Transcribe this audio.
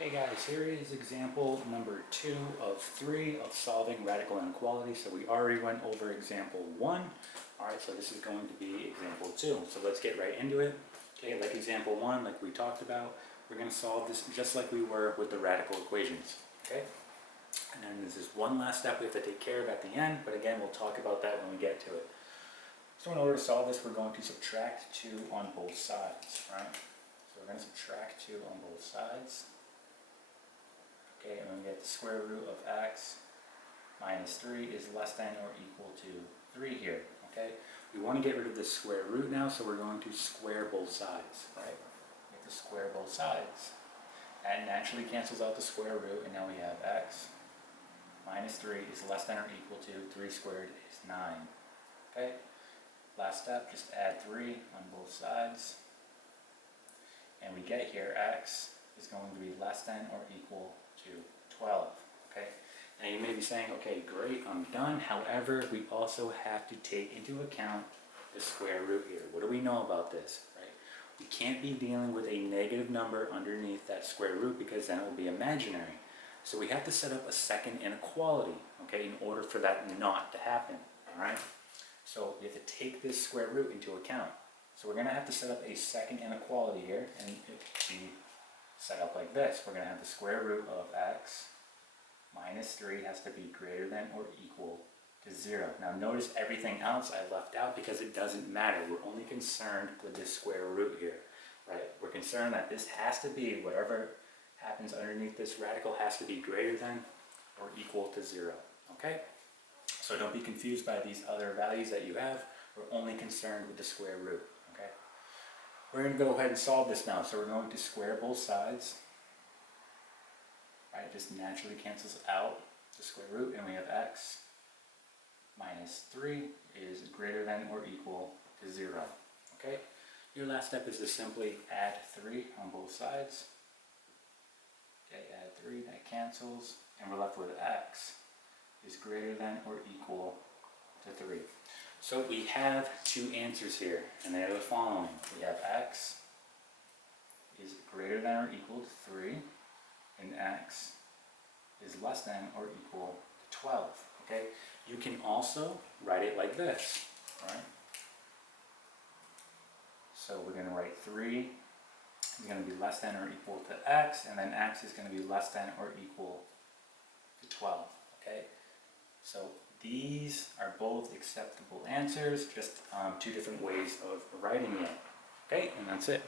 Hey guys, here is example number 2 of 3 of solving radical inequality. So we already went over example 1. Alright, so this is going to be example 2. So let's get right into it. Okay, like example 1, like we talked about, we're going to solve this just like we were with the radical equations. Okay? And then there's this one last step we have to take care of at the end, but again, we'll talk about that when we get to it. So in order to solve this, we're going to subtract 2 on both sides, right? So we're going to subtract 2 on both sides. Okay, and we get the square root of x minus 3 is less than or equal to 3 here, okay? We want to get rid of the square root now, so we're going to square both sides, right? We have to square both sides. That naturally cancels out the square root, and now we have x minus 3 is less than or equal to 3 squared is 9, okay? Last step, just add 3 on both sides, and we get here x is going to be less than or equal to 12, okay? Now you may be saying, okay, great, I'm done. However, we also have to take into account the square root here. What do we know about this, right? We can't be dealing with a negative number underneath that square root because then it will be imaginary. So we have to set up a second inequality, okay, in order for that not to happen, all right? So we have to take this square root into account. So we're going to have to set up a second inequality here, and it be set up like this. We're going to have the square root of x minus 3 has to be greater than or equal to 0. Now notice everything else I left out because it doesn't matter. We're only concerned with this square root here, right? We're concerned that this has to be, whatever happens underneath this radical has to be greater than or equal to 0, okay? So don't be confused by these other values that you have. We're only concerned with the square root, okay? We're going to go ahead and solve this now. So we're going to square both sides. Right, it just naturally cancels out the square root, and we have x minus 3 is greater than or equal to 0. Okay? Your last step is to simply add 3 on both sides. Okay, add 3, that cancels, and we're left with x is greater than or equal to 3. So we have 2 answers here, and they are the following. We have x is greater than or equal to 3, and x is less than or equal to 12. Okay? You can also write it like this, right? So we're going to write 3 is going to be less than or equal to x, and then x is going to be less than or equal to 12. Okay? So these are both acceptable answers, just 2 different ways of writing it. Okay, and that's it.